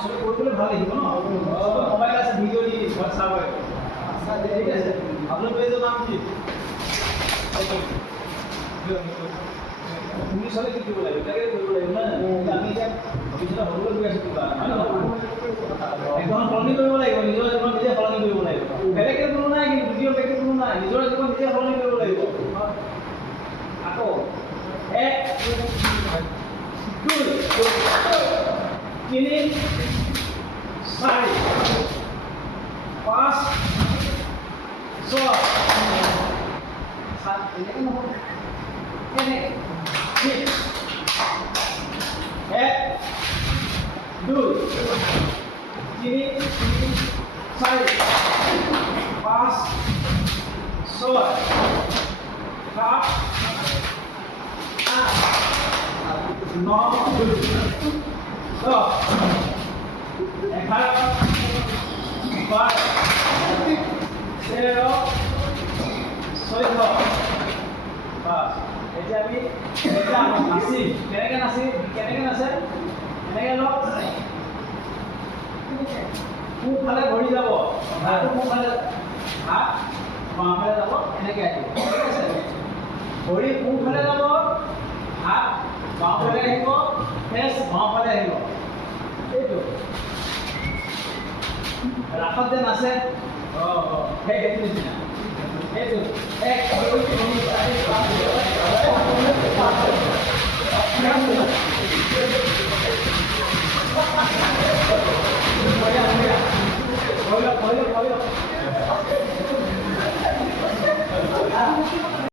চবে কৰিবলৈ ভাল লাগিব ন মোবাইল আছে ভিডিঅ' দি ঘৰত চাব ঠিক আছে আপোনাৰ পেজৰ নাম কি তুমি চলে কি কৰিব লাগিব তাকে কৰিব লাগিব না আমি এতিয়া ভৱিষ্যতে হ'বলৈ গৈ আছোঁ কিবা একদম সলনি কৰিব লাগিব নিজৰ জীৱন নিজে সলনি কৰিব লাগিব বেলেগে কোনো নাই কিন্তু দ্বিতীয় ব্যক্তি কোনো নাই নিজৰ জীৱন নিজে সলনি কৰিব লাগিব আকৌ এক দুই তিনি চাৰি পাঁচ ছয় সাত এনেকৈ নহ'ব এনেকৈ ঠিক এক দুই তিনি চাৰি পাঁচ ছয় সাত আঠ ন দহ 11 12 13 14 বাস এতিয়া আমি এটা নাচি কেনেকৈ নাচে এনেকৈ লওক সোঁফালে ঘূৰি যাব হাতটো সোঁফালে হাত বাওঁফালে যাব এনেকৈ আহিব ঠিক আছে ভৰি সোঁফালে যাব হাত বাওঁফালে আহিব ফেচ বাওঁফালে আহিব এইটো ৰাসত যে নাচে সেইটো নিচিনা এইটো এক দুই তিনি চাৰি